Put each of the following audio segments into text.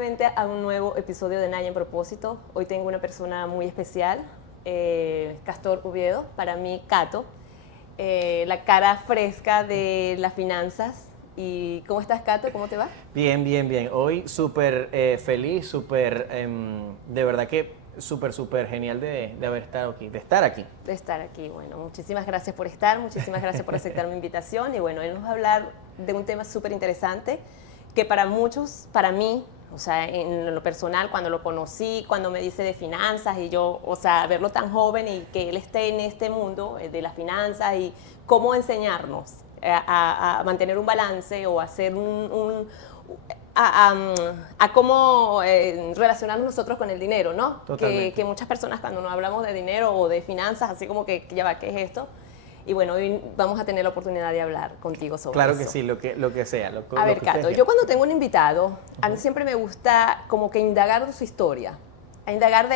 nuevamente a un nuevo episodio de Naya en Propósito. Hoy tengo una persona muy especial, Castor Oviedo, para mí Cato, la cara fresca de las finanzas. ¿Y cómo estás, Cato? ¿Cómo te va? Bien, bien, bien. Hoy súper feliz, súper, de verdad que súper genial de haber estado aquí, de estar aquí. De estar aquí. Bueno, muchísimas gracias por estar, muchísimas gracias por aceptar mi invitación. Y bueno, hoy nos va a hablar de un tema súper interesante que para muchos, para mí, o sea, en lo personal, cuando lo conocí, cuando me dice de finanzas y yo, o sea, verlo tan joven y que él esté en este mundo de las finanzas y cómo enseñarnos a mantener un balance o hacer a cómo relacionarnos nosotros con el dinero, ¿no? Que muchas personas cuando nos hablamos de dinero o de finanzas, así como que ya va, ¿qué es esto? Y bueno, hoy vamos a tener la oportunidad de hablar contigo sobre claro eso. Claro que sí, lo que sea. A ver, Cato, yo cuando tengo un invitado, a mí siempre me gusta como que indagar de su historia, a indagar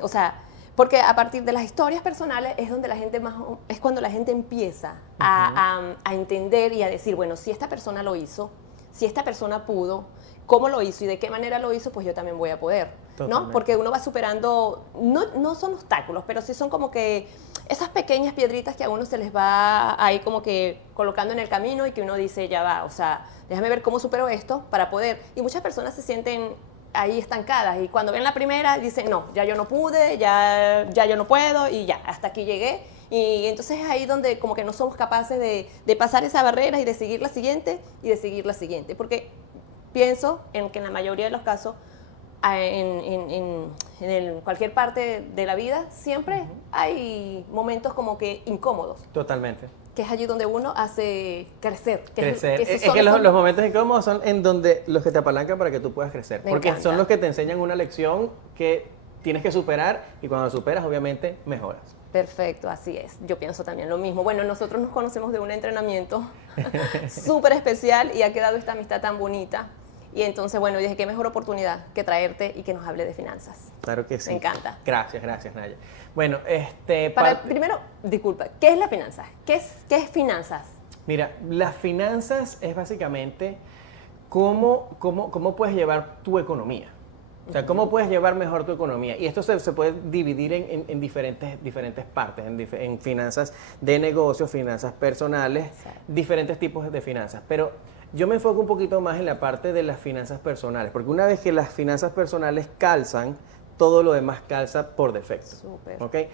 o sea, porque a partir de las historias personales es donde la gente es cuando la gente empieza a entender y a decir, bueno, si esta persona lo hizo, si esta persona pudo, cómo lo hizo y de qué manera lo hizo, pues yo también voy a poder, ¿no? Porque uno va superando, no son obstáculos, pero sí son como que esas pequeñas piedritas que a uno se les va ahí como que colocando en el camino y que uno dice, ya va, o sea, déjame ver cómo supero esto para poder. Y muchas personas se sienten ahí estancadas y cuando ven la primera dicen, no, ya yo no pude, ya yo no puedo y ya, hasta aquí llegué. Y entonces es ahí donde como que no somos capaces de pasar esa barrera y de seguir la siguiente y de seguir la siguiente. Porque pienso en que en la mayoría de los casos, en cualquier parte de la vida, siempre hay momentos como que incómodos. Totalmente. Que es allí donde uno hace crecer. Crecer. Es que los momentos incómodos son en donde los que te apalancan para que tú puedas crecer. Porque son los que te enseñan una lección que tienes que superar y cuando la superas, obviamente, mejoras. Perfecto, así es. Yo pienso también lo mismo. Bueno, nosotros nos conocemos de un entrenamiento súper especial y ha quedado esta amistad tan bonita. Y entonces, bueno, dije, qué mejor oportunidad que traerte y que nos hable de finanzas. Claro que sí. Me encanta. Gracias, Naya. Bueno, primero, disculpa, ¿qué es la finanza? ¿Qué es finanzas? Mira, las finanzas es básicamente cómo puedes llevar tu economía. O sea, cómo puedes llevar mejor tu economía. Y esto se puede dividir en diferentes partes, en finanzas de negocios, finanzas personales, diferentes tipos de finanzas. Pero yo me enfoco un poquito más en la parte de las finanzas personales, porque una vez que las finanzas personales calzan, todo lo demás calza por defecto. Súper. ¿Okay?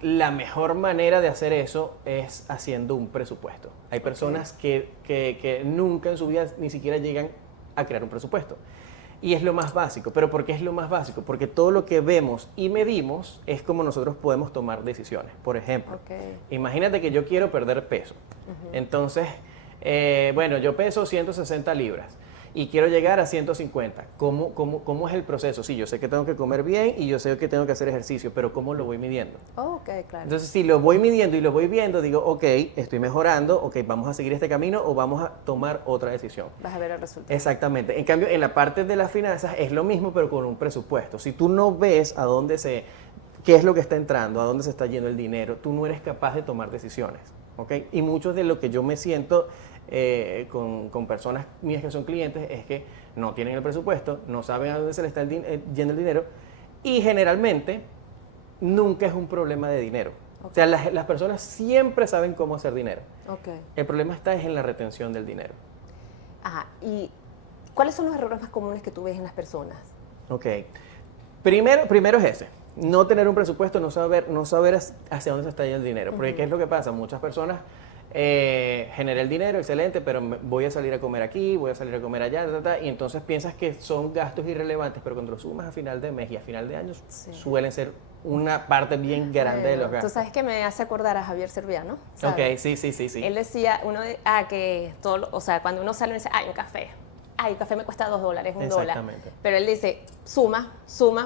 La mejor manera de hacer eso es haciendo un presupuesto. Hay personas que nunca en su vida ni siquiera llegan a crear un presupuesto. Y es lo más básico. ¿Pero por qué es lo más básico? Porque todo lo que vemos y medimos es como nosotros podemos tomar decisiones. Por ejemplo, imagínate que yo quiero perder peso. Entonces, bueno, yo peso 160 libras y quiero llegar a 150. ¿Cómo es el proceso? Sí, yo sé que tengo que comer bien y yo sé que tengo que hacer ejercicio, pero ¿cómo lo voy midiendo? Claro. Entonces, si lo voy midiendo y lo voy viendo, digo, ok, estoy mejorando, ok, vamos a seguir este camino o vamos a tomar otra decisión. Vas a ver el resultado. Exactamente. En cambio, en la parte de las finanzas es lo mismo, pero con un presupuesto. Si tú no ves qué es lo que está entrando, a dónde se está yendo el dinero, tú no eres capaz de tomar decisiones. ¿Okay? Y muchos de lo que yo me siento con personas mías que son clientes es que no tienen el presupuesto, no saben a dónde se le está yendo el dinero y generalmente nunca es un problema de dinero. O sea, las personas siempre saben cómo hacer dinero. El problema está en la retención del dinero. Ajá. ¿Y cuáles son los errores más comunes que tú ves en las personas? Primero es ese. No tener un presupuesto, no saber hacia dónde se está yendo el dinero. Porque ¿qué es lo que pasa? Muchas personas generé el dinero, excelente, pero voy a salir a comer aquí, voy a salir a comer allá, y entonces piensas que son gastos irrelevantes, pero cuando lo sumas a final de mes y a final de año suelen ser una parte bien grande de los gastos. Tú sabes que me hace acordar a Javier Serviano. ¿Sabes? Sí. Él decía, o sea, cuando uno sale y dice, un café. El café me cuesta $2, $1. Pero él dice, suma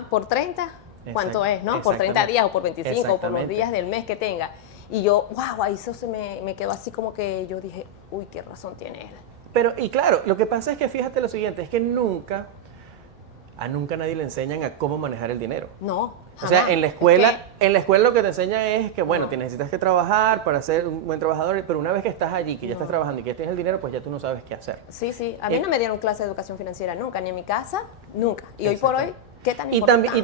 por 30, ¿cuánto es, no? Por 30 días o por 25 o por los días del mes que tenga. Y yo, wow, ahí eso me quedó así como que yo dije, uy, qué razón tiene él. Pero, y claro, lo que pasa es que fíjate lo siguiente, es que nunca a nunca nadie le enseñan a cómo manejar el dinero. No, O sea, jamás. en la escuela lo que te enseñan es que, bueno, necesitas que trabajar para ser un buen trabajador, pero una vez que estás allí, que ya estás trabajando y que ya tienes el dinero, pues ya tú no sabes qué hacer. Sí, sí. A mí no me dieron clase de educación financiera nunca, ni en mi casa, nunca. Y hoy por hoy, ¿qué tan importante?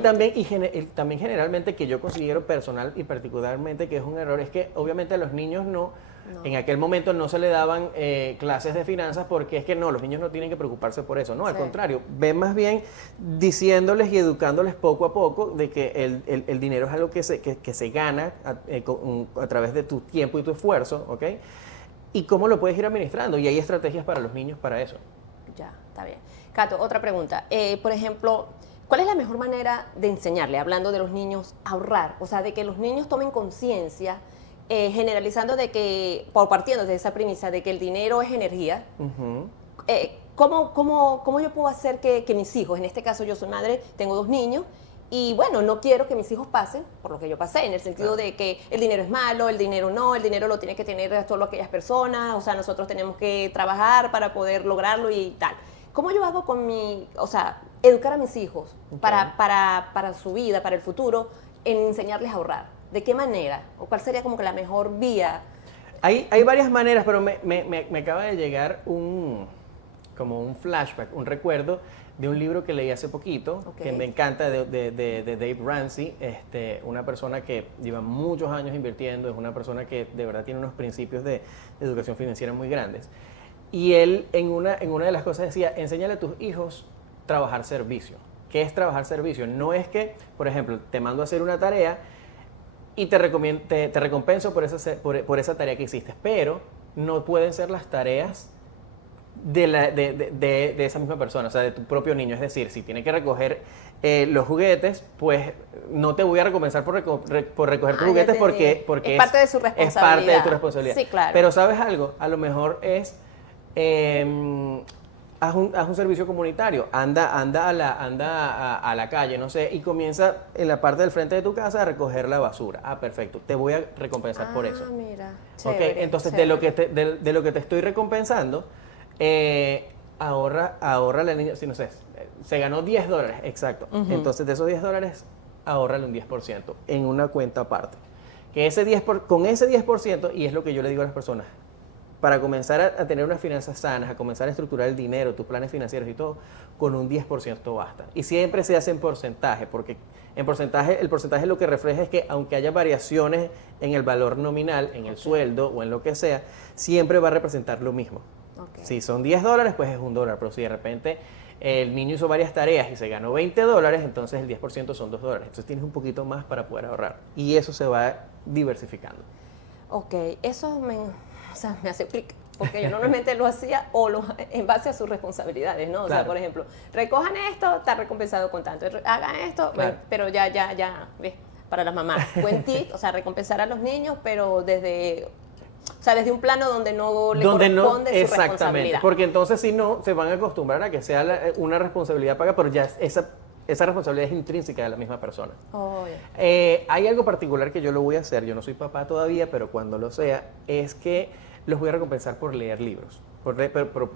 También generalmente que yo considero personal y particularmente que es un error, es que obviamente a los niños en aquel momento no se le daban clases de finanzas porque es que no, los niños no tienen que preocuparse por eso, no, al contrario, ve más bien diciéndoles y educándoles poco a poco de que el dinero es algo que se gana a través de tu tiempo y tu esfuerzo, ¿ok? Y cómo lo puedes ir administrando, y hay estrategias para los niños para eso. Ya, está bien. Cato, otra pregunta. Por ejemplo, ¿cuál es la mejor manera de enseñarle, hablando de los niños, a ahorrar? O sea, de que los niños tomen conciencia, generalizando de que, por partiendo de esa premisa de que el dinero es energía. ¿Cómo yo puedo hacer que mis hijos, en este caso yo soy madre, tengo 2 niños, y bueno, no quiero que mis hijos pasen por lo que yo pasé, en el sentido de que el dinero es malo, el dinero no, el dinero lo tiene que tener solo aquellas personas, o sea, nosotros tenemos que trabajar para poder lograrlo y tal. ¿Cómo yo hago o sea, educar a mis hijos para su vida, para el futuro, en enseñarles a ahorrar? ¿De qué manera? ¿O cuál sería como que la mejor vía? Hay varias maneras, pero me acaba de llegar como un flashback, un recuerdo de un libro que leí hace poquito, que me encanta, de Dave Ramsey, una persona que lleva muchos años invirtiendo, es una persona que de verdad tiene unos principios de educación financiera muy grandes. Y él en una de las cosas decía, enséñale a tus hijos trabajar servicio. ¿Qué es trabajar servicio? No es que, por ejemplo, te mando a hacer una tarea y te recompenso por esa tarea que hiciste, pero no pueden ser las tareas de esa misma persona, o sea, de tu propio niño. Es decir, si tiene que recoger los juguetes, pues no te voy a recompensar por recoger tus juguetes porque es parte de su responsabilidad. Es parte de tu responsabilidad. Sí, claro. Pero ¿sabes algo? A lo mejor es... haz un servicio comunitario, anda a la calle, no sé, y comienza en la parte del frente de tu casa a recoger la basura. Ah, perfecto, te voy a recompensar por eso. Ah, mira, chévere, okay, entonces chévere. de lo que te estoy recompensando, ahorra la niña, si no sé, se ganó $10, exacto. Entonces de esos $10, ahórrale un 10% en una cuenta aparte. Que con ese 10%, y es lo que yo le digo a las personas, para comenzar a tener unas finanzas sanas, a comenzar a estructurar el dinero, tus planes financieros y todo, con un 10% basta. Y siempre se hace en porcentaje, porque el porcentaje lo que refleja es que aunque haya variaciones en el valor nominal, en el sueldo o en lo que sea, siempre va a representar lo mismo. Si son $10, pues es $1, pero si de repente el niño hizo varias tareas y se ganó $20, entonces el 10% son $2. Entonces tienes un poquito más para poder ahorrar. Y eso se va diversificando. Ok, eso me hace clic, porque yo normalmente lo hacía en base a sus responsabilidades, ¿no? O sea, por ejemplo, recojan esto, está recompensado con tanto, hagan esto, bueno, pero ya, ¿ves? Para las mamás, cuentitos, o sea, recompensar a los niños, pero desde un plano donde no le corresponde su responsabilidad. Porque entonces si no, se van a acostumbrar a que sea una responsabilidad paga, pero ya esa responsabilidad es intrínseca de la misma persona. Hay algo particular que yo lo voy a hacer, yo no soy papá todavía, pero cuando lo sea, es que los voy a recompensar por leer libros. Por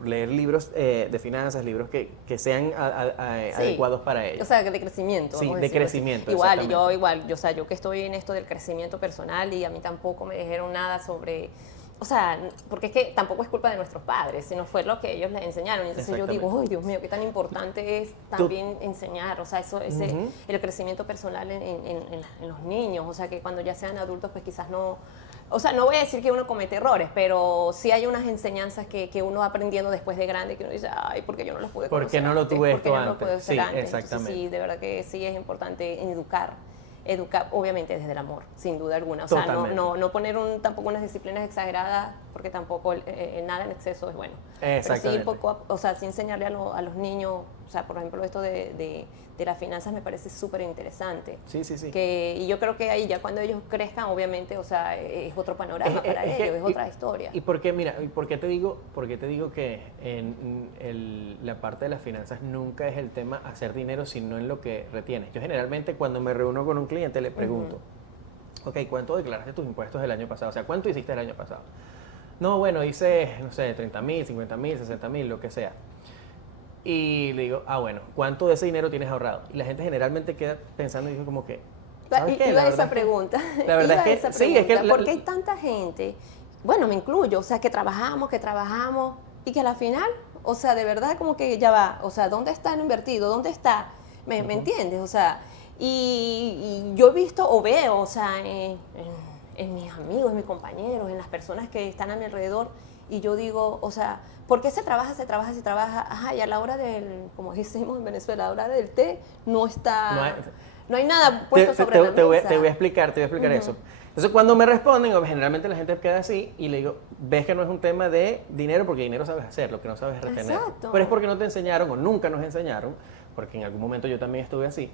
leer libros de finanzas, libros que sean adecuados para ellos. O sea, de crecimiento. Sí, de crecimiento. Igual, yo que estoy en esto del crecimiento personal y a mí tampoco me dijeron nada sobre... O sea, porque es que tampoco es culpa de nuestros padres, sino fue lo que ellos les enseñaron. Entonces yo digo, ¡ay, Dios mío, qué tan importante es también enseñar! O sea, el crecimiento personal en los niños. O sea, que cuando ya sean adultos, pues quizás no... O sea, no voy a decir que uno comete errores, pero sí hay unas enseñanzas que uno va aprendiendo después de grande, que uno dice, ay, ¿por qué yo no los pude conocer ¿Por qué no lo tuve esto antes? No lo pude hacer antes? Exactamente. Entonces, sí, de verdad que sí es importante educar, obviamente desde el amor, sin duda alguna. O sea, no poner tampoco unas disciplinas exageradas, porque tampoco nada en exceso es bueno. Exactamente. Pero sí, sí enseñarle a los niños, o sea, por ejemplo, esto de las finanzas me parece súper interesante. Sí. Y yo creo que ahí ya cuando ellos crezcan, obviamente, o sea, es otro panorama para ellos, es otra historia. ¿Y por qué, mira, por qué te digo que la parte de las finanzas nunca es el tema hacer dinero, sino en lo que retienes? Yo generalmente cuando me reúno con un cliente le pregunto, ok, ¿cuánto declaraste tus impuestos del año pasado? O sea, ¿cuánto hiciste el año pasado? No, bueno, hice, no sé, 30,000, 50,000, 60,000, lo que sea. y le digo, bueno, ¿cuánto de ese dinero tienes ahorrado? Y la gente generalmente queda pensando y dice como que, ¿sabes qué? Iba a esa pregunta. La verdad es que, sí, es que... Porque hay tanta gente, bueno, me incluyo, o sea, que trabajamos y que a la final, o sea, de verdad como que ya va, o sea, ¿dónde está lo invertido? ¿Dónde está? ¿Me entiendes? O sea, y yo he visto o veo, o sea, en mis amigos, en mis compañeros, en las personas que están a mi alrededor, y yo digo, o sea, ¿por qué se trabaja? Ajá, y a la hora del, como decimos en Venezuela, a la hora del té, no está... No hay nada puesto sobre la mesa. Te voy a explicar eso. Entonces, cuando me responden, generalmente la gente queda así y le digo, ves que no es un tema de dinero, porque dinero sabes hacer, lo que no sabes es retener. Exacto. Pero es porque no te enseñaron, o nunca nos enseñaron, porque en algún momento yo también estuve así,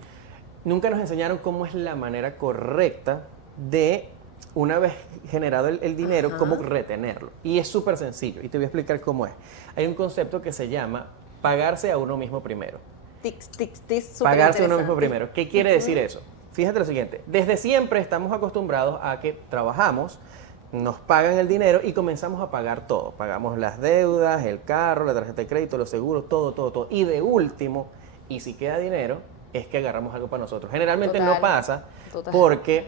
nunca nos enseñaron cómo es la manera correcta de, una vez generado el dinero, cómo retenerlo. Y es súper sencillo, y te voy a explicar cómo es. Hay un concepto que se llama pagarse a uno mismo primero. Pagarse a uno mismo primero. ¿Qué quiere decir eso? Fíjate lo siguiente, desde siempre estamos acostumbrados a que trabajamos, nos pagan el dinero y comenzamos a pagar todo. Pagamos las deudas, el carro, la tarjeta de crédito, los seguros, todo. Y de último, y si queda dinero, es que agarramos algo para nosotros. Generalmente no pasa porque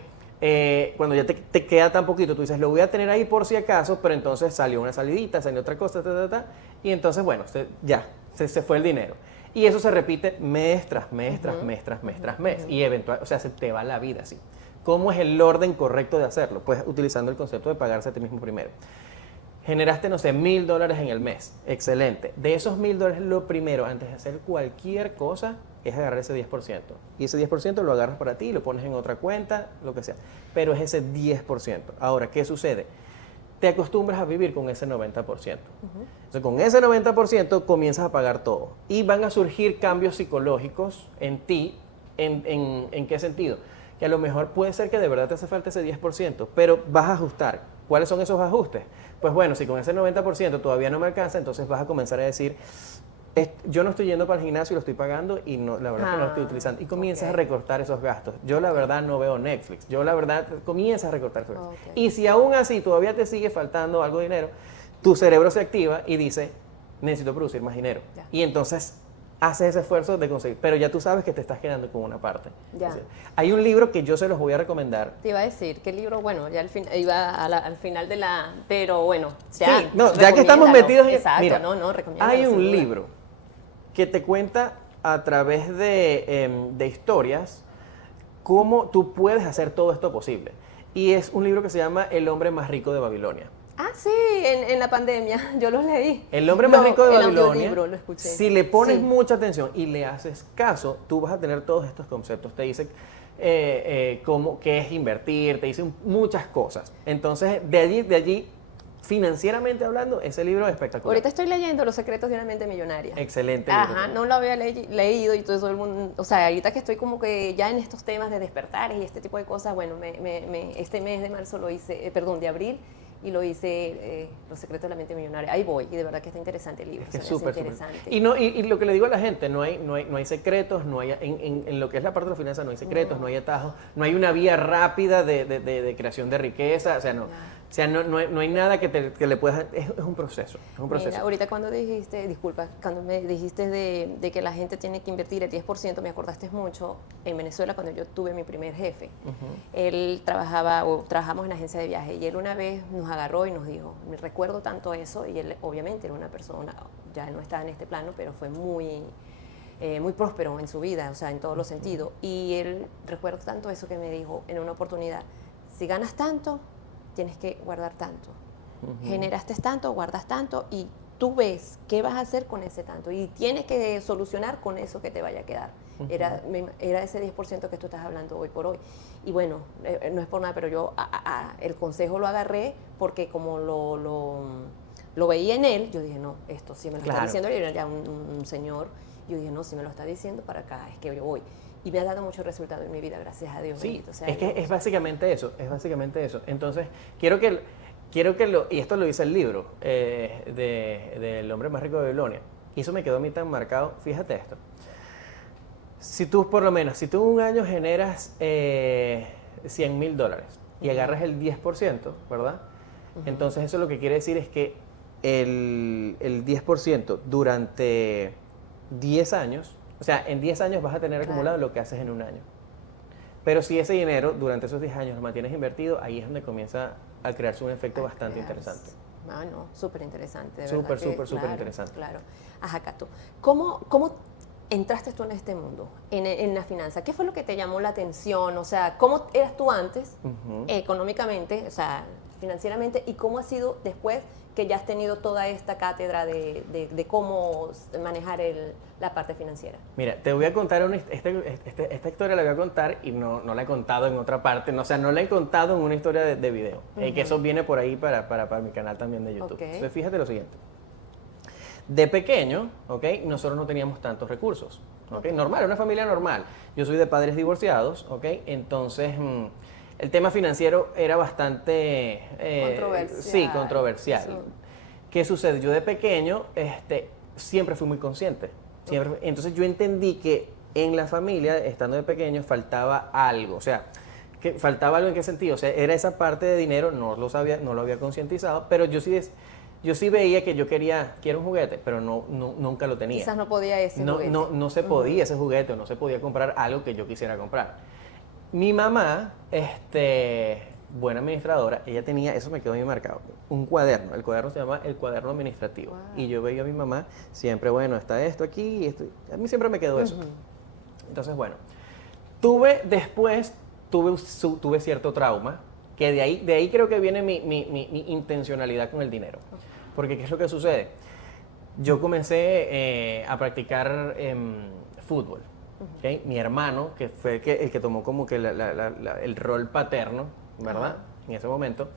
cuando ya te queda tan poquito, tú dices, lo voy a tener ahí por si acaso, pero entonces salió una salidita, salió otra cosa, y entonces, bueno, se fue el dinero. Y eso se repite mes tras mes. Y eventualmente, o sea, se te va la vida así. ¿Cómo es el orden correcto de hacerlo? Pues utilizando el concepto de pagarse a ti mismo primero. Generaste, no sé, $1,000 en el mes. Excelente. De esos $1,000, lo primero, antes de hacer cualquier cosa, es agarrar ese 10%. Y ese 10% lo agarras para ti, lo pones en otra cuenta, lo que sea. Pero es ese 10%. Ahora, ¿qué sucede? Te acostumbras a vivir con ese 90%. Entonces, con ese 90% comienzas a pagar todo. Y van a surgir cambios psicológicos en ti. ¿En qué sentido? Que a lo mejor puede ser que de verdad te hace falta ese 10%, pero vas a ajustar. ¿Cuáles son esos ajustes? Pues bueno, si con ese 90% todavía no me alcanza, entonces vas a comenzar a decir, yo no estoy yendo para el gimnasio y lo estoy pagando y no, la verdad es que no lo estoy utilizando. Y comienzas a recortar esos gastos. Yo la verdad no veo Netflix. Yo la verdad comienzas a recortar esos gastos. Y si aún así todavía te sigue faltando algo de dinero, tu cerebro se activa y dice, necesito producir más dinero. Ya. Y entonces haces ese esfuerzo de conseguir. Pero ya tú sabes que te estás quedando con una parte. Ya. Entonces, hay un libro que yo se los voy a recomendar. Te iba a decir, ¿qué libro? Bueno, ya iba al final de la... Pero bueno, ya. Sí, no, ya que estamos metidos en... Exacto, mira, recomiéndalo. hay un libro que te cuenta a través de historias cómo tú puedes hacer todo esto posible. Y es un libro que se llama El hombre más rico de Babilonia. Ah, sí, en la pandemia, yo los leí. El hombre más rico de Babilonia, lo escuché. Si le pones mucha atención y le haces caso, tú vas a tener todos estos conceptos. Te dice qué es invertir, te dice muchas cosas. Entonces, de allí, financieramente hablando, ese libro es espectacular. Ahorita estoy leyendo Los secretos de una mente millonaria. Excelente libro. Ajá, no lo había leído y todo el mundo, o sea, ahorita que estoy como que ya en estos temas de despertares y este tipo de cosas, bueno, este mes de marzo lo hice, de abril, y lo hice Los secretos de la mente millonaria. Ahí voy, y de verdad que está interesante el libro. Es súper interesante. Y lo que le digo a la gente, no hay secretos, en lo que es la parte de la finanza no hay secretos, no hay atajos, no hay una vía rápida de creación de riqueza, o sea, no. O sea, no hay nada que le puedas... Es un proceso, Mira, ahorita cuando me dijiste de que la gente tiene que invertir el 10%, me acordaste mucho en Venezuela cuando yo tuve mi primer jefe. Él trabajamos en agencia de viaje y él una vez nos agarró y nos dijo, me recuerdo tanto eso, y él obviamente era una persona, ya no estaba en este plano, pero fue muy próspero en su vida, o sea, en todos los sentidos. Y él, recuerdo tanto eso que me dijo en una oportunidad, si ganas tanto, tienes que guardar tanto. Generaste tanto, guardas tanto y tú ves qué vas a hacer con ese tanto y tienes que solucionar con eso que te vaya a quedar. Era ese 10% que tú estás hablando hoy por hoy. Y bueno, no es por nada, pero yo el consejo lo agarré porque como lo veía en él, yo dije, no, esto sí me lo está diciendo, y era ya un señor, yo dije, no, si me lo está diciendo para acá, es que yo voy. Y me ha dado mucho resultado en mi vida, gracias a Dios. Sí, bendito sea es que Dios. es básicamente eso. Entonces, quiero que y esto lo dice el libro del hombre más rico de Babilonia, y eso me quedó a mí tan marcado. Fíjate esto. Si tú un año generas $100,000 y agarras el 10%, ¿verdad? Entonces eso lo que quiere decir es que el 10% durante 10 años, o sea, en 10 años vas a tener Claro. acumulado lo que haces en un año. Pero si ese dinero durante esos 10 años lo mantienes invertido, ahí es donde comienza a crearse un efecto bastante interesante. Ah, no, súper interesante, de Súper, verdad. que, súper, súper claro, interesante. Claro. Ajá, Cato. ¿Cómo entraste tú en este mundo, en la finanza? ¿Qué fue lo que te llamó la atención? O sea, ¿cómo eras tú antes, económicamente, o sea, financieramente, y cómo ha sido después que ya has tenido toda esta cátedra de cómo manejar la parte financiera? Mira, te voy a contar esta historia la voy a contar y no la he contado en otra parte, no, o sea, no la he contado en una historia de video, que eso viene por ahí para mi canal también de YouTube. Ok. Entonces, fíjate lo siguiente. De pequeño, ¿ok? Nosotros no teníamos tantos recursos, ¿ok? Normal, una familia normal. Yo soy de padres divorciados, ¿ok? Entonces, el tema financiero era bastante... Controversial. Sí, controversial. Eso. ¿Qué sucede? Yo de pequeño siempre fui muy consciente. Siempre, entonces yo entendí que en la familia, estando de pequeño, faltaba algo. O sea, que faltaba algo en qué sentido. O sea, era esa parte de dinero, no lo había concientizado, pero yo sí veía que quiero un juguete, pero nunca lo tenía. Quizás no podía ese juguete. No se podía ese juguete, o no se podía comprar algo que yo quisiera comprar. Mi mamá, buena administradora, ella tenía, eso me quedó bien marcado, un cuaderno. El cuaderno se llama el cuaderno administrativo. Wow. Y yo veía a mi mamá siempre, bueno, está esto aquí, y esto. A mí siempre me quedó eso. Entonces, bueno, tuve cierto trauma, que de ahí creo que viene mi intencionalidad con el dinero. Porque, ¿qué es lo que sucede? Yo comencé a practicar fútbol. ¿Okay? Mi hermano, que fue el que tomó como que el rol paterno, ¿verdad? En ese momento,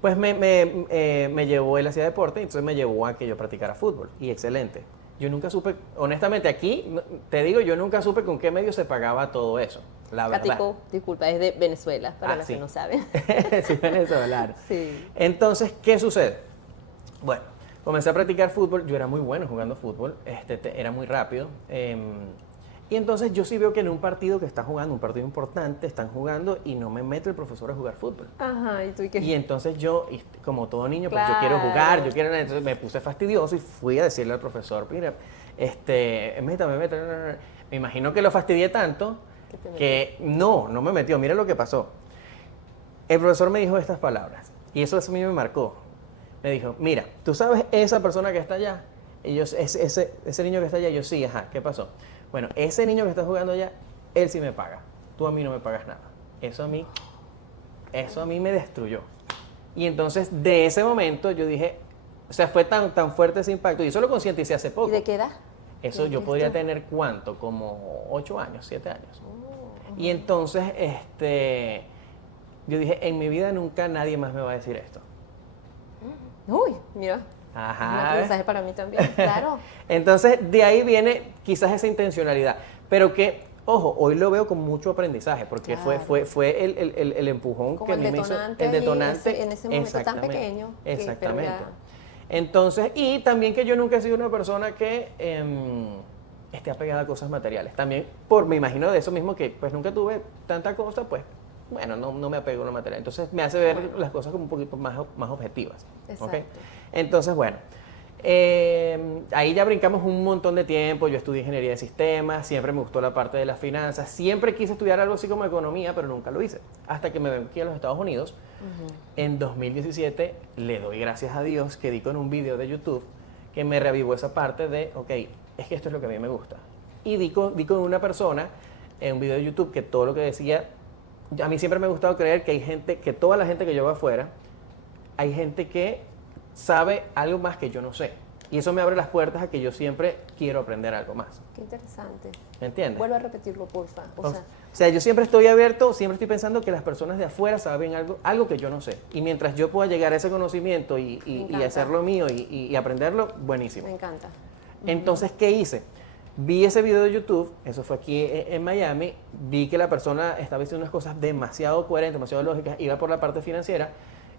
pues me llevó, él hacía deporte, entonces me llevó a que yo practicara fútbol. Y excelente. Yo nunca supe, honestamente aquí, te digo, yo nunca supe con qué medio se pagaba todo eso, la verdad. Catico, disculpa, es de Venezuela, para los sí. que no saben. Sí, venezolano. Sí. Entonces, ¿qué sucede? Bueno, comencé a practicar fútbol, yo era muy bueno jugando fútbol, era muy rápido. Y entonces yo sí veo que en un partido que está jugando, un partido importante, están jugando y no me mete el profesor a jugar fútbol. Ajá, ¿y tú y qué? Y entonces yo, como todo niño, pues yo Claro. quiero jugar, entonces me puse fastidioso y fui a decirle al profesor, mira, métame. Me imagino que lo fastidié tanto que no me metió. Mira lo que pasó. El profesor me dijo estas palabras y eso a mí me marcó. Me dijo, mira, ¿tú sabes esa persona que está allá? Y yo, ese niño que está allá, yo sí, ajá, ¿qué pasó? Bueno, ese niño que está jugando allá, él sí me paga. Tú a mí no me pagas nada. Eso a mí me destruyó. Y entonces, de ese momento, yo dije, o sea, fue tan fuerte ese impacto. Y eso lo concienticé hace poco. ¿Y de qué edad? Eso yo podría tener, ¿cuánto? Como 8 años, 7 años. Y entonces, yo dije, en mi vida nunca nadie más me va a decir esto. Uy, mira. Un Ajá. aprendizaje para mí también, claro. Entonces, de ahí viene quizás esa intencionalidad. Pero que, ojo, hoy lo veo con mucho aprendizaje, porque Claro. fue el empujón Como que a el mí me hizo. detonante El detonante. ahí, en ese momento tan exactamente, pequeño. Exactamente. Pero Entonces, y también que yo nunca he sido una persona que esté apegada a cosas materiales. También, me imagino de eso mismo que pues nunca tuve tanta cosa, pues bueno, no me apego a lo material. Entonces me hace ver las cosas como un poquito más objetivas. Exacto. ¿Ok? Entonces, bueno, ahí ya brincamos un montón de tiempo. Yo estudié ingeniería de sistemas, siempre me gustó la parte de las finanzas, siempre quise estudiar algo así como economía, pero nunca lo hice. Hasta que me vengo aquí a los Estados Unidos. En 2017 le doy gracias a Dios que di con un video de YouTube que me reavivó esa parte de, ok, es que esto es lo que a mí me gusta. Y di con una persona en un video de YouTube que todo lo que decía, a mí siempre me ha gustado creer que hay gente, que toda la gente que yo veo afuera, hay gente que sabe algo más que yo no sé. Y eso me abre las puertas a que yo siempre quiero aprender algo más. qué interesante. ¿Me entiendes? Vuelvo a repetirlo, porfa. O sea, yo siempre estoy abierto, siempre estoy pensando que las personas de afuera saben algo que yo no sé. Y mientras yo pueda llegar a ese conocimiento y hacerlo mío y aprenderlo, buenísimo. me encanta. Entonces, ¿qué hice? Vi ese video de YouTube, eso fue aquí en Miami, vi que la persona estaba diciendo unas cosas demasiado coherentes, demasiado lógicas, iba por la parte financiera,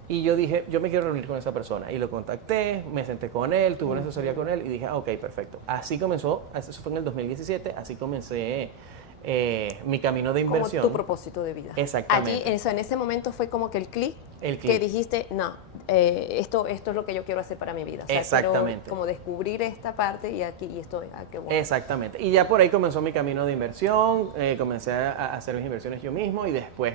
y yo dije, yo me quiero reunir con esa persona. Y lo contacté, me senté con él, tuve una asesoría con él, y dije, ok, perfecto. Así comenzó, eso fue en el 2017, así comencé mi camino de inversión. Como tu propósito de vida. Exactamente. Allí, en ese momento fue como que el clic que dijiste, no, esto es lo que yo quiero hacer para mi vida. O sea, exactamente. quiero como descubrir esta parte y aquí y esto, qué bueno. Exactamente. Y ya por ahí comenzó mi camino de inversión, comencé a hacer mis inversiones yo mismo y después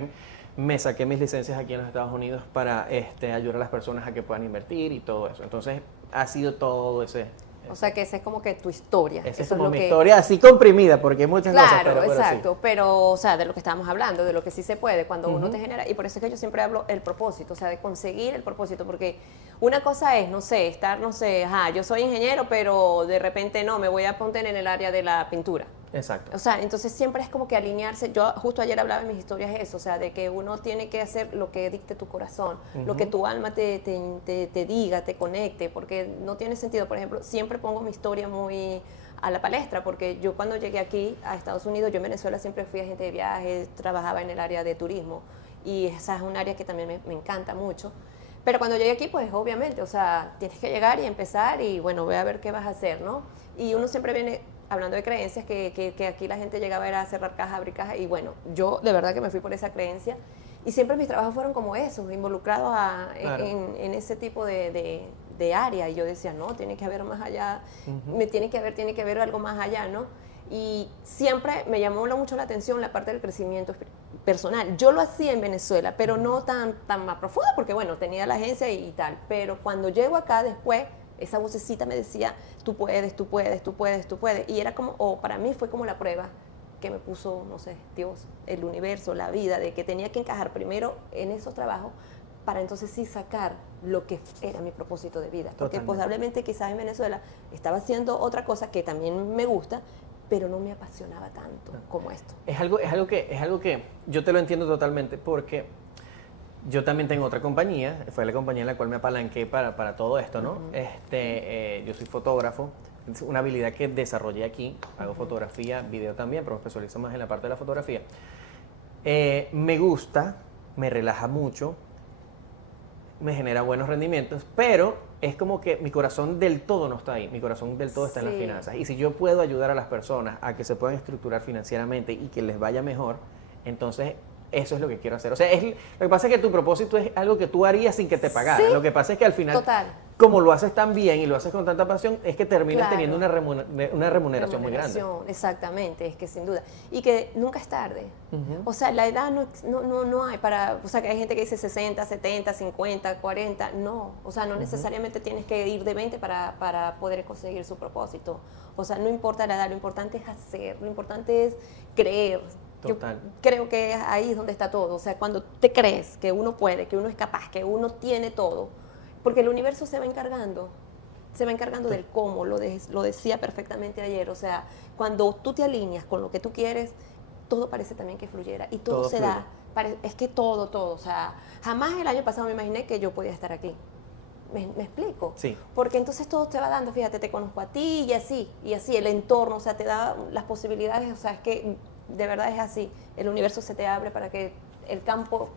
me saqué mis licencias aquí en los Estados Unidos para ayudar a las personas a que puedan invertir y todo eso. Entonces ha sido todo ese... O sea que esa es como que tu historia. Esa es como mi historia así comprimida, porque hay muchas cosas. Claro, exacto. Pero, o sea, de lo que estábamos hablando, de lo que sí se puede, cuando uno te genera, y por eso es que yo siempre hablo el propósito, o sea, de conseguir el propósito, porque una cosa es, no sé, yo soy ingeniero, pero de repente no, me voy a poner en el área de la pintura. Exacto. O sea, entonces siempre es como que alinearse. Yo justo ayer hablaba en mis historias eso, o sea, de que uno tiene que hacer lo que dicte tu corazón, lo que tu alma te diga, te conecte, porque no tiene sentido. Por ejemplo, siempre pongo mi historia muy a la palestra, porque yo cuando llegué aquí a Estados Unidos, yo en Venezuela siempre fui agente de viajes, trabajaba en el área de turismo, y esa es un área que también me encanta mucho. Pero cuando llegué aquí, pues obviamente, o sea, tienes que llegar y empezar y bueno, voy a ver qué vas a hacer, ¿no? Y uno siempre viene hablando de creencias, que aquí la gente llegaba a cerrar caja, abrir caja, y bueno, yo de verdad que me fui por esa creencia, y siempre mis trabajos fueron como esos, involucrados Claro. en ese tipo de área, y yo decía, no, tiene que haber más allá, tiene que haber algo más allá, ¿no? Y siempre me llamó mucho la atención la parte del crecimiento personal. Yo lo hacía en Venezuela, pero no tan más profunda, porque bueno, tenía la agencia y tal, pero cuando llego acá después, esa vocecita me decía, tú puedes, tú puedes, tú puedes, tú puedes. Y era como, para mí fue como la prueba que me puso, no sé, Dios, el universo, la vida, de que tenía que encajar primero en esos trabajos para entonces sí sacar lo que era mi propósito de vida. Porque Totalmente. probablemente quizás en Venezuela estaba haciendo otra cosa que también me gusta, pero no me apasionaba tanto como esto. Es algo que yo te lo entiendo totalmente, porque yo también tengo otra compañía, fue la compañía en la cual me apalanqué para todo esto, ¿no? Yo soy fotógrafo, es una habilidad que desarrollé aquí, hago fotografía, video también, pero me especializo más en la parte de la fotografía. Me gusta, me relaja mucho, me genera buenos rendimientos, pero es como que mi corazón del todo no está ahí, mi corazón del todo está en las finanzas. Y si yo puedo ayudar a las personas a que se puedan estructurar financieramente y que les vaya mejor, entonces eso es lo que quiero hacer. O sea, lo que pasa es que tu propósito es algo que tú harías sin que te pagaran. Sí. Lo que pasa es que al final, Total. como lo haces tan bien y lo haces con tanta pasión, es que terminas Claro. teniendo una remuneración muy grande. Exactamente, es que sin duda. Y que nunca es tarde. O sea, la edad no hay para... O sea, que hay gente que dice 60, 70, 50, 40. No. O sea, no necesariamente tienes que ir de 20 para poder conseguir su propósito. O sea, no importa la edad, lo importante es hacer, lo importante es creer. Total. Yo creo que ahí es donde está todo. O sea, cuando te crees que uno puede, que uno es capaz, que uno tiene todo, porque el universo se va encargando del cómo, lo decía perfectamente ayer. O sea, cuando tú te alineas con lo que tú quieres, todo parece también que fluyera y todo se da. Es que todo. O sea, jamás el año pasado me imaginé que yo podía estar aquí. ¿Me explico? Sí. Porque entonces todo te va dando, fíjate, te conozco a ti y así, el entorno, o sea, te da las posibilidades, o sea, es que de verdad es así, el universo se te abre para que el campo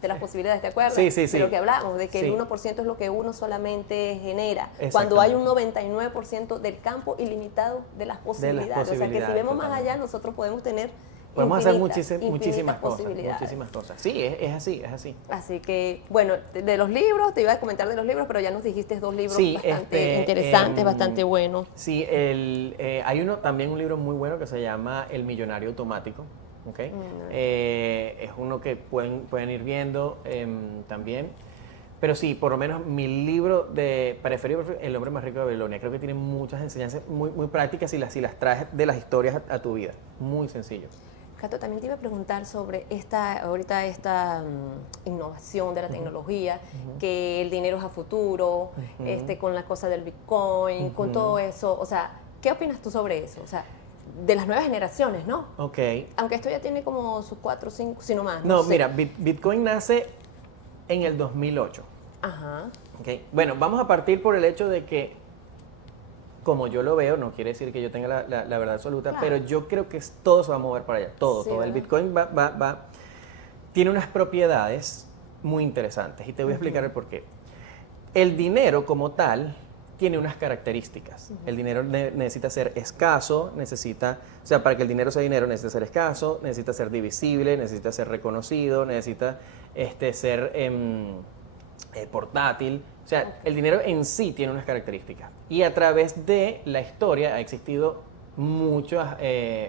de las posibilidades, ¿te acuerdas? Sí. De lo que hablamos, de que Sí. el 1% es lo que uno solamente genera, cuando hay un 99% del campo ilimitado de las posibilidades. O sea, que si vemos más allá, nosotros podemos tener podemos hacer infinitas muchísimas cosas. Sí, es así. Así que, bueno, de los libros, te iba a comentar de los libros, pero ya nos dijiste 2 libros Sí, bastante interesantes, bastante buenos. Sí, hay también un libro muy bueno que se llama El Millonario Automático. ¿Okay? Es uno que pueden ir viendo también. Pero sí, por lo menos mi libro preferido, El hombre más rico de Babilonia, creo que tiene muchas enseñanzas muy prácticas si las traes de las historias a tu vida. Muy sencillo. Cato, también te iba a preguntar sobre esta innovación de la tecnología, que el dinero es a futuro, con la cosa del Bitcoin, con todo eso. O sea, ¿qué opinas tú sobre eso? O sea, de las nuevas generaciones, ¿no? Ok. Aunque esto ya tiene como sus 4 o 5, si no más. No, sé. mira, Bitcoin nace en el 2008. Ajá. Okay. Bueno, vamos a partir por el hecho de que, como yo lo veo, no quiere decir que yo tenga la verdad absoluta, Claro. pero yo creo que todo se va a mover para allá, todo. Sí, El ¿verdad? Bitcoin tiene unas propiedades muy interesantes y te voy a explicar el por qué. El dinero como tal tiene unas características. El dinero necesita ser escaso, o sea, para que el dinero sea dinero necesita ser escaso, necesita ser divisible, necesita ser reconocido, necesita ser portátil. O sea, el dinero en sí tiene unas características. Y a través de la historia ha existido muchas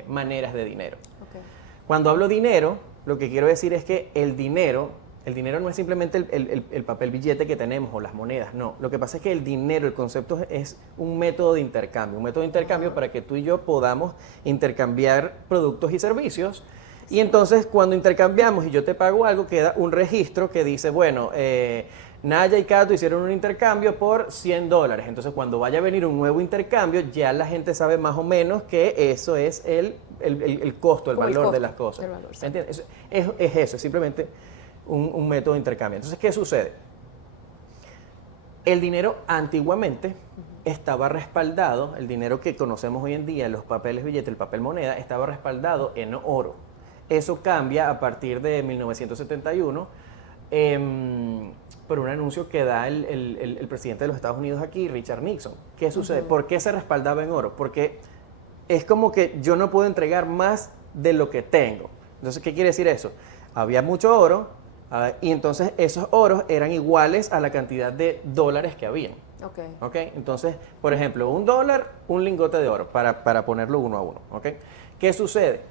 maneras de dinero. Okay. Cuando hablo dinero, lo que quiero decir es que el dinero no es simplemente el papel billete que tenemos o las monedas, no. Lo que pasa es que el dinero, el concepto es un método de intercambio, para que tú y yo podamos intercambiar productos y servicios. Y entonces cuando intercambiamos y yo te pago algo, queda un registro que dice, bueno, Naya y Cato hicieron un intercambio por $100. Entonces cuando vaya a venir un nuevo intercambio, ya la gente sabe más o menos que eso es el costo, el valor de las cosas. ¿Me entiendes? Es eso, es simplemente un método de intercambio. Entonces, ¿qué sucede? El dinero antiguamente estaba respaldado, el dinero que conocemos hoy en día, los papeles billetes, el papel moneda, estaba respaldado en oro. Eso cambia a partir de 1971 por un anuncio que da el presidente de los Estados Unidos aquí, Richard Nixon. ¿Qué sucede? ¿Por qué se respaldaba en oro? Porque es como que yo no puedo entregar más de lo que tengo. Entonces, ¿qué quiere decir eso? Había mucho oro, y entonces esos oros eran iguales a la cantidad de dólares que habían. Okay. Entonces, por ejemplo, $1, un lingote de oro, para ponerlo uno a uno. Okay. ¿Qué sucede?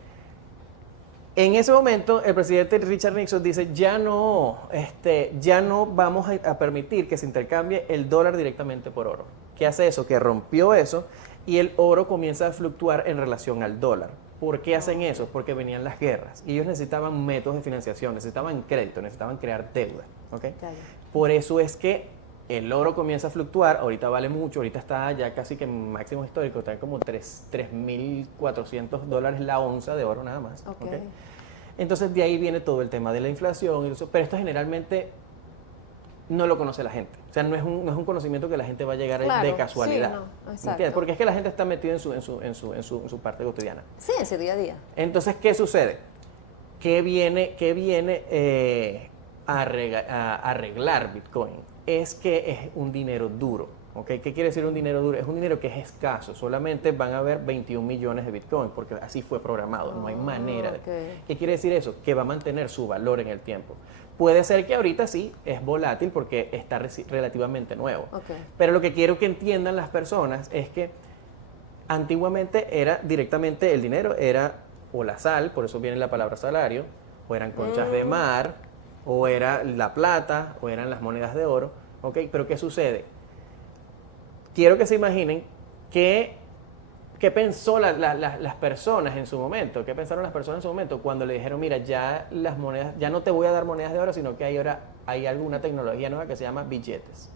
En ese momento, el presidente Richard Nixon dice, ya no vamos a permitir que se intercambie el dólar directamente por oro. ¿Qué hace eso? Que rompió eso y el oro comienza a fluctuar en relación al dólar. ¿Por qué hacen eso? Porque venían las guerras y ellos necesitaban métodos de financiación, necesitaban crédito, necesitaban crear deuda. ¿Okay? Por eso es que el oro comienza a fluctuar, ahorita vale mucho, ahorita está ya casi que en máximo histórico, está como $3.400 la onza de oro nada más. ¿Okay? Entonces de ahí viene todo el tema de la inflación, y eso, pero esto generalmente no lo conoce la gente. O sea, no es un conocimiento que la gente va a llegar de casualidad. Sí, no, ¿entiendes? Porque es que la gente está metida en su parte cotidiana. Sí, en su día a día. Entonces, ¿qué sucede? ¿Qué viene a arreglar Bitcoin? Es que es un dinero duro. ¿Okay? ¿Qué quiere decir un dinero duro? Es un dinero que es escaso. Solamente van a haber 21 millones de Bitcoin, porque así fue programado. No hay manera de... ¿Qué quiere decir eso? Que va a mantener su valor en el tiempo. Puede ser que ahorita sí es volátil porque está relativamente nuevo. Pero lo que quiero que entiendan las personas es que antiguamente era directamente el dinero, era o la sal, por eso viene la palabra salario, o eran conchas de mar, o era la plata, o eran las monedas de oro. ¿Okay? Pero ¿qué sucede? Quiero que se imaginen qué pensó las personas en su momento, qué pensaron las personas en su momento cuando le dijeron, mira, ya las monedas, ya no te voy a dar monedas de oro, sino que ahora hay alguna tecnología nueva que se llama billetes.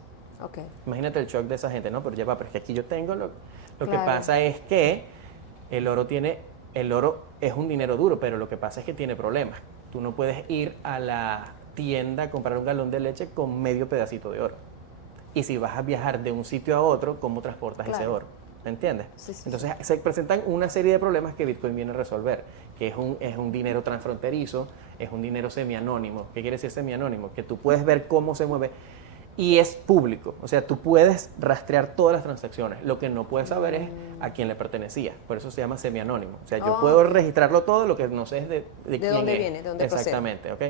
Imagínate el shock de esa gente, ¿no? Pero es que aquí yo tengo lo que pasa es que el oro es un dinero duro, pero lo que pasa es que tiene problemas. Tú no puedes ir a la tienda a comprar un galón de leche con medio pedacito de oro. Y si vas a viajar de un sitio a otro, ¿cómo transportas ese oro? ¿Me entiendes? Sí. Entonces se presentan una serie de problemas que Bitcoin viene a resolver, que es un dinero transfronterizo, es un dinero semianónimo. ¿Qué quiere decir semianónimo? Que tú puedes ver cómo se mueve y es público. O sea, tú puedes rastrear todas las transacciones. Lo que no puedes saber es a quién le pertenecía. Por eso se llama semianónimo. O sea, yo puedo registrarlo todo, lo que no sé es de quién dónde es. viene, de dónde Exactamente, ¿ok?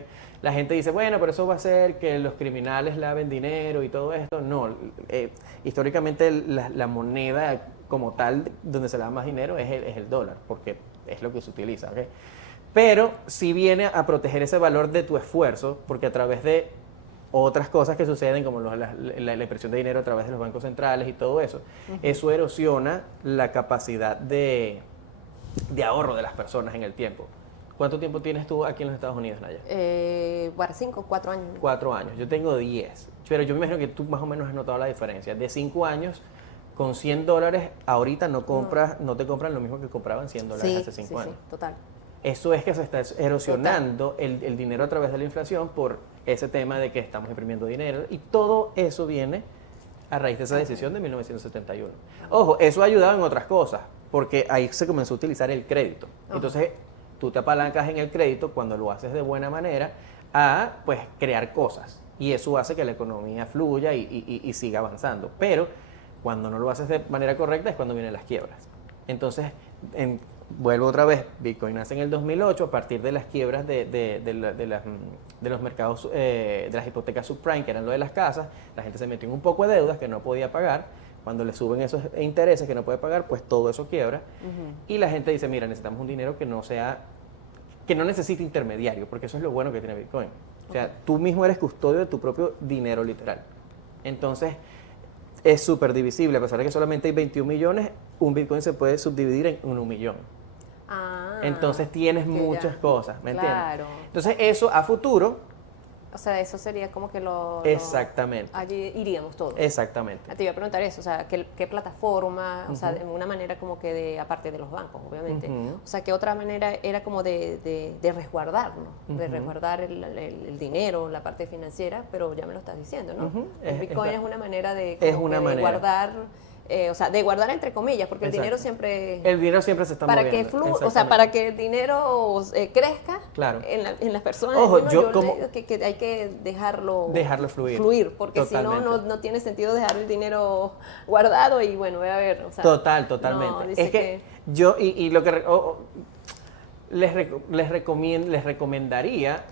La gente dice, bueno, pero eso va a hacer que los criminales laven dinero y todo esto. No, históricamente la moneda como tal, donde se lava más dinero, es el dólar, porque es lo que se utiliza, ¿ok? Pero sí viene a proteger ese valor de tu esfuerzo, porque a través de otras cosas que suceden, como la impresión de dinero a través de los bancos centrales y todo eso, eso erosiona la capacidad de ahorro de las personas en el tiempo. ¿Cuánto tiempo tienes tú aquí en los Estados Unidos, Naya? 4 años. 4 años. Yo tengo 10. Pero yo me imagino que tú más o menos has notado la diferencia. De 5 años, con $100, ahorita no te compran lo mismo que compraban $100 hace 5 años. Sí, total. Eso es que se está erosionando el dinero a través de la inflación por ese tema de que estamos imprimiendo dinero. Y todo eso viene a raíz de esa decisión de 1971. Ojo, eso ha ayudado en otras cosas, porque ahí se comenzó a utilizar el crédito. Entonces, tú te apalancas en el crédito cuando lo haces de buena manera a pues crear cosas. Y eso hace que la economía fluya y siga avanzando. Pero Cuando no lo haces de manera correcta es cuando vienen las quiebras. Entonces, vuelvo otra vez, Bitcoin nace en el 2008 a partir de las quiebras de los mercados, de las hipotecas subprime, que eran lo de las casas. La gente se metió en un poco de deudas que no podía pagar. Cuando le suben esos intereses que no puede pagar, pues todo eso quiebra. Y la gente dice, mira, necesitamos un dinero que no necesite intermediario, porque eso es lo bueno que tiene Bitcoin. O sea, tú mismo eres custodio de tu propio dinero literal. Entonces, es súper divisible. A pesar de que solamente hay 21 millones, un Bitcoin se puede subdividir en 1 millón. Entonces tienes muchas cosas, ¿me entiendes? Entonces eso a futuro... O sea, eso sería como que Exactamente. allí iríamos todos. Exactamente. Te iba a preguntar eso, o sea, ¿qué plataforma? O sea, de una manera como que aparte de los bancos, obviamente. O sea, ¿qué otra manera era como de resguardarnos? De resguardar el dinero, la parte financiera, pero ya me lo estás diciendo, ¿no? El Bitcoin es una manera de guardar... o sea, de guardar entre comillas, porque el dinero siempre... El dinero siempre se está moviendo. O sea, para que el dinero crezca en las personas. Ojo, que hay que dejarlo fluir. Porque si no, no tiene sentido dejar el dinero guardado y bueno, voy a ver. O sea, totalmente. No, es que yo, y lo que les recomendaría...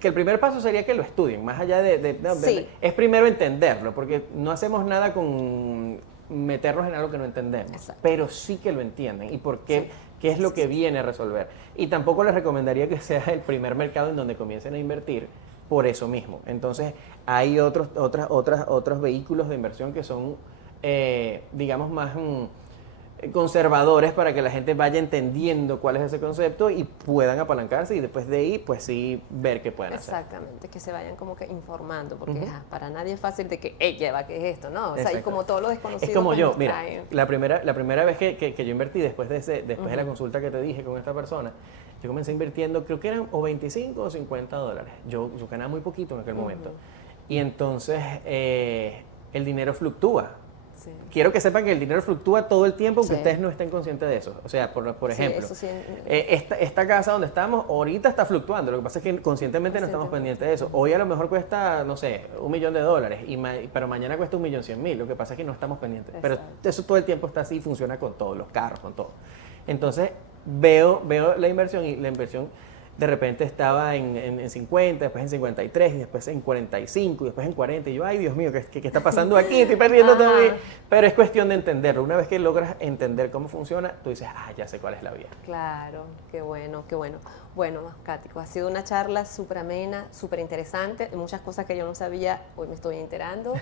que el primer paso sería que lo estudien, más allá es primero entenderlo, porque no hacemos nada con meternos en algo que no entendemos. Exacto. Pero sí que lo entienden y por qué, qué es lo que viene a resolver. Y tampoco les recomendaría que sea el primer mercado en donde comiencen a invertir por eso mismo. Entonces hay otros vehículos de inversión que son, digamos, más... conservadores para que la gente vaya entendiendo cuál es ese concepto y puedan apalancarse y después de ahí pues sí ver qué pueden hacer. Exactamente, que se vayan como que informando porque para nadie es fácil de que lleva ¿qué es esto? ¿No? O sea, y como todo lo desconocido. Es como yo, mira, la primera vez que yo invertí después de la consulta que te dije con esta persona, yo comencé invirtiendo, creo que eran o 25 o 50 dólares. Yo ganaba muy poquito en aquel momento. Y entonces el dinero fluctúa. Sí. Quiero que sepan que el dinero fluctúa todo el tiempo, aunque ustedes no estén conscientes de eso. O sea, por ejemplo, esta casa donde estamos ahorita está fluctuando. Lo que pasa es que conscientemente no estamos pendientes de eso. Hoy a lo mejor cuesta, no sé, $1 millón, pero mañana cuesta 1.100.000. Lo que pasa es que no estamos pendientes. Exacto. Pero eso todo el tiempo está así, funciona con todos los carros, con todo. Entonces, veo la inversión y la inversión de repente estaba en 50, después en 53, y después en 45, y después en 40. Y yo, ay, Dios mío, ¿qué está pasando aquí? Estoy perdiendo todavía. Pero es cuestión de entenderlo. Una vez que logras entender cómo funciona, tú dices, ya sé cuál es la vía. Claro, qué bueno, qué bueno. Bueno, Cático, ha sido una charla súper amena, súper interesante. Muchas cosas que yo no sabía, hoy me estoy enterando.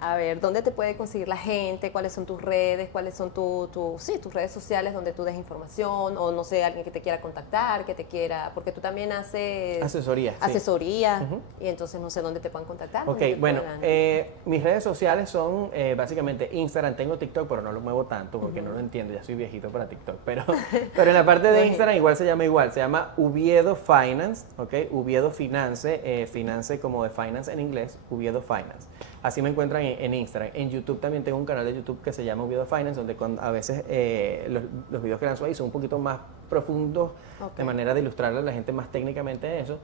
A ver, ¿dónde te puede conseguir la gente? ¿Cuáles son tus redes? ¿Cuáles son tus redes sociales donde tú des información? O no sé, alguien que te quiera contactar, que te quiera... Porque tú también haces... Asesoría. Y entonces no sé dónde te puedan contactar. Ok, bueno, mis redes sociales son básicamente Instagram. Tengo TikTok, pero no lo muevo tanto porque no lo entiendo. Ya soy viejito para TikTok. Pero en la parte de Instagram se llama Uviedo Finance, ¿ok? Uviedo Finance, finance como de finance en inglés, Uviedo Finance. Así me encuentran en Instagram. En YouTube también tengo un canal de YouTube que se llama Uviedo Finance, donde a veces los videos que lanzo ahí son un poquito más profundos, de manera de ilustrarle a la gente más técnicamente eso.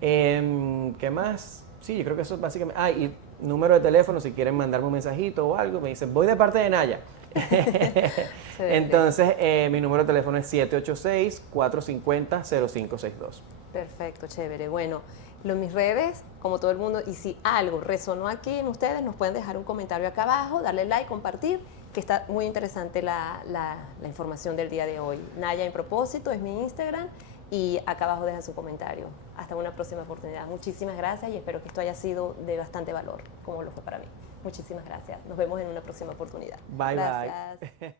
¿Qué más? Sí, yo creo que eso es básicamente... y número de teléfono, si quieren mandarme un mensajito o algo, me dicen, voy de parte de Naya. Entonces, mi número de teléfono es 786-450-0562. Perfecto, chévere. Bueno, mis redes, como todo el mundo, y si algo resonó aquí en ustedes, nos pueden dejar un comentario acá abajo, darle like, compartir, que está muy interesante la información del día de hoy. Naya en propósito es mi Instagram y acá abajo dejan su comentario. Hasta una próxima oportunidad. Muchísimas gracias y espero que esto haya sido de bastante valor, como lo fue para mí. Muchísimas gracias. Nos vemos en una próxima oportunidad. Bye, bye.